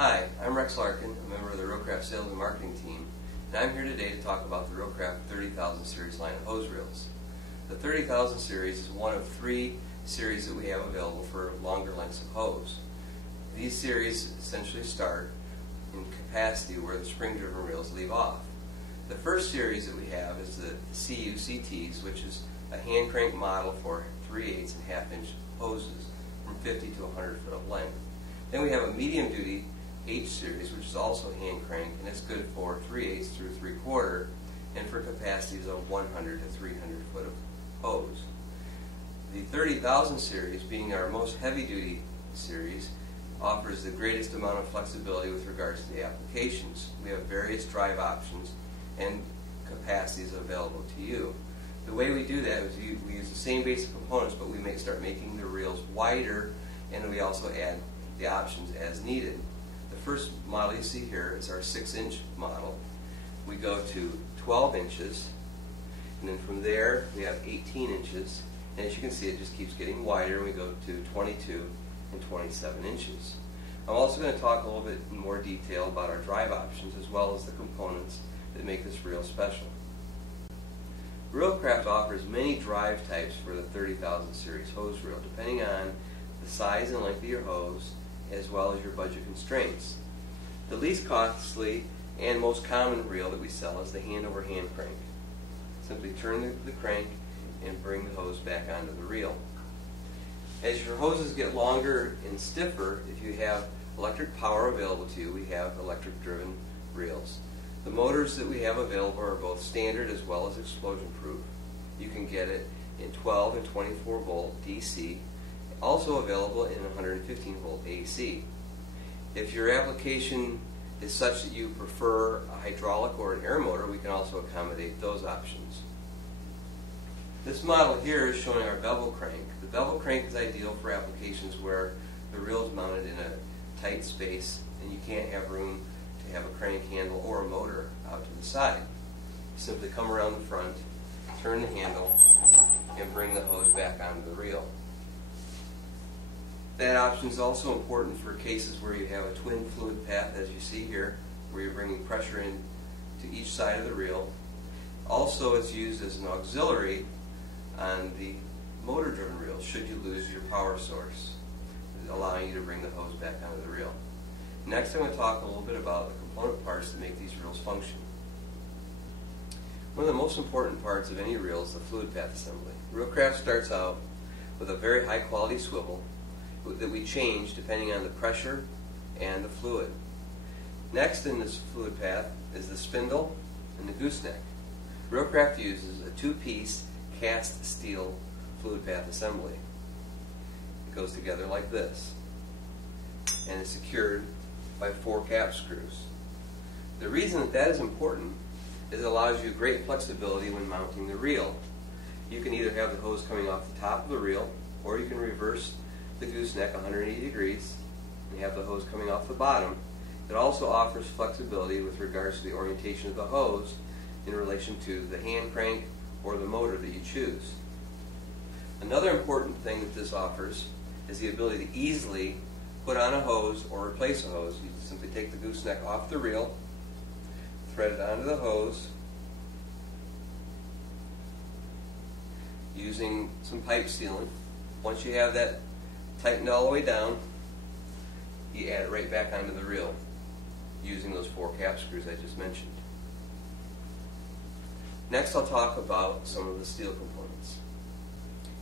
Hi, I'm Rex Larkin, a member of the Reelcraft sales and marketing team, and I'm here today to talk about the Reelcraft 30,000 series line of hose reels. The 30,000 series is one of 3 series that we have available for longer lengths of hose. These series essentially start in capacity where the spring-driven reels leave off. The first series that we have is the CUCTs, which is a hand crank model for 3/8 and 1/2 inch hoses from 50 to 100 foot of length. Then we have a medium duty H series, which is also hand crank, and it's good for 3/8 through 3/4 and for capacities of 100 to 300 foot of hose. The 30,000 series, being our most heavy duty series, offers the greatest amount of flexibility with regards to the applications. We have various drive options and capacities available to you. The way we do that is we use the same basic components, but we start making the reels wider, and we also add the options as needed. The first model you see here is our 6-inch model. We go to 12 inches, and then from there we have 18 inches, and as you can see it just keeps getting wider. We go to 22 and 27 inches. I'm also going to talk a little bit in more detail about our drive options as well as the components that make this reel special. Reelcraft offers many drive types for the 30,000 series hose reel, depending on the size and length of your hose as well as your budget constraints. The least costly and most common reel that we sell is the hand-over-hand crank. Simply turn the crank and bring the hose back onto the reel. As your hoses get longer and stiffer, if you have electric power available to you, we have electric-driven reels. The motors that we have available are both standard as well as explosion-proof. You can get it in 12 and 24 volt DC, also available in 115 volt AC. If your application is such that you prefer a hydraulic or an air motor, we can also accommodate those options. This model here is showing our bevel crank. The bevel crank is ideal for applications where the reel is mounted in a tight space and you can't have room to have a crank handle or a motor out to the side. Simply come around the front, turn the handle, and bring the hose back onto the reel. That option is also important for cases where you have a twin fluid path, as you see here, where you're bringing pressure in to each side of the reel. Also, it's used as an auxiliary on the motor-driven reels should you lose your power source, allowing you to bring the hose back onto the reel. Next, I'm going to talk a little bit about the component parts that make these reels function. One of the most important parts of any reel is the fluid path assembly. Reelcraft starts out with a very high quality swivel that we change depending on the pressure and the fluid. Next in this fluid path is the spindle and the gooseneck. Reelcraft uses a 2-piece cast steel fluid path assembly. It goes together like this and is secured by 4 cap screws. The reason that is important is it allows you great flexibility when mounting the reel. You can either have the hose coming off the top of the reel, or you can reverse the gooseneck 180 degrees and have the hose coming off the bottom. It also offers flexibility with regards to the orientation of the hose in relation to the hand crank or the motor that you choose. Another important thing that this offers is the ability to easily put on a hose or replace a hose. You just simply take the gooseneck off the reel, thread it onto the hose using some pipe sealant. Once you have that tightened all the way down, you add it right back onto the reel using those 4 cap screws I just mentioned. Next, I'll talk about some of the steel components.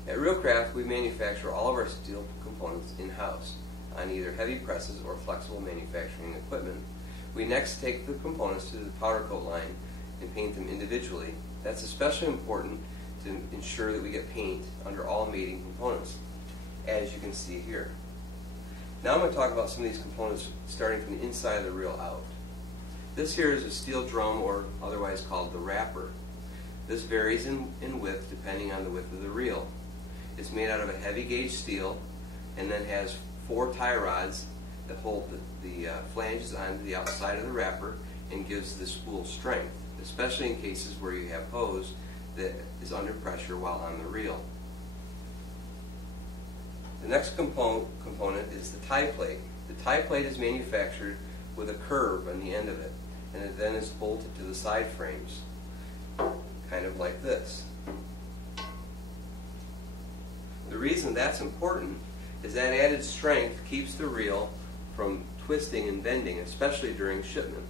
At Reelcraft, we manufacture all of our steel components in-house on either heavy presses or flexible manufacturing equipment. We next take the components to the powder coat line and paint them individually. That's especially important to ensure that we get paint under all mating components, as you can see here. Now I'm going to talk about some of these components starting from the inside of the reel out. This here is a steel drum, or otherwise called the wrapper. This varies in width depending on the width of the reel. It's made out of a heavy gauge steel and then has 4 tie rods that hold the flanges onto the outside of the wrapper and gives the spool strength, especially in cases where you have hose that is under pressure while on the reel. The next component is the tie plate. The tie plate is manufactured with a curve on the end of it, and it then is bolted to the side frames, kind of like this. The reason that's important is that added strength keeps the reel from twisting and bending, especially during shipment.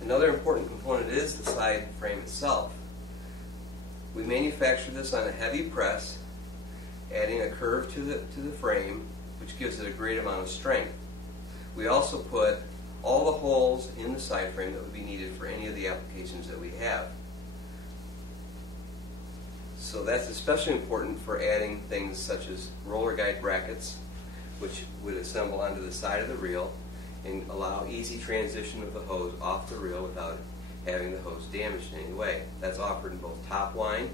Another important component is the side frame itself. We manufacture this on a heavy press, adding a curve to the frame, which gives it a great amount of strength. We also put all the holes in the side frame that would be needed for any of the applications that we have. So that's especially important for adding things such as roller guide brackets, which would assemble onto the side of the reel and allow easy transition of the hose off the reel without having the hose damaged in any way. That's offered in both top line,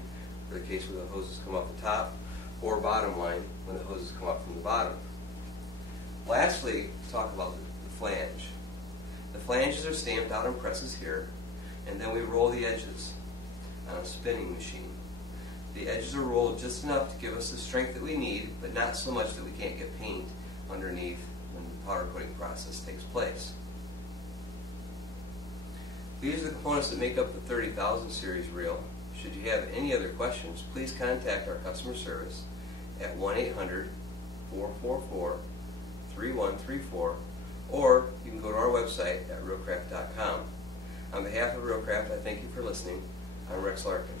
for the case where the hoses come off the top, or bottom line, when the hoses come up from the bottom. Lastly, talk about the flange. The flanges are stamped out on presses here, and then we roll the edges on a spinning machine. The edges are rolled just enough to give us the strength that we need, but not so much that we can't get paint underneath when the powder coating process takes place. These are the components that make up the 30,000 series reel. Should you have any other questions, please contact our customer service at 1-800-444-3134, or you can go to our website at Reelcraft.com. On behalf of Reelcraft, I thank you for listening. I'm Rex Larkin.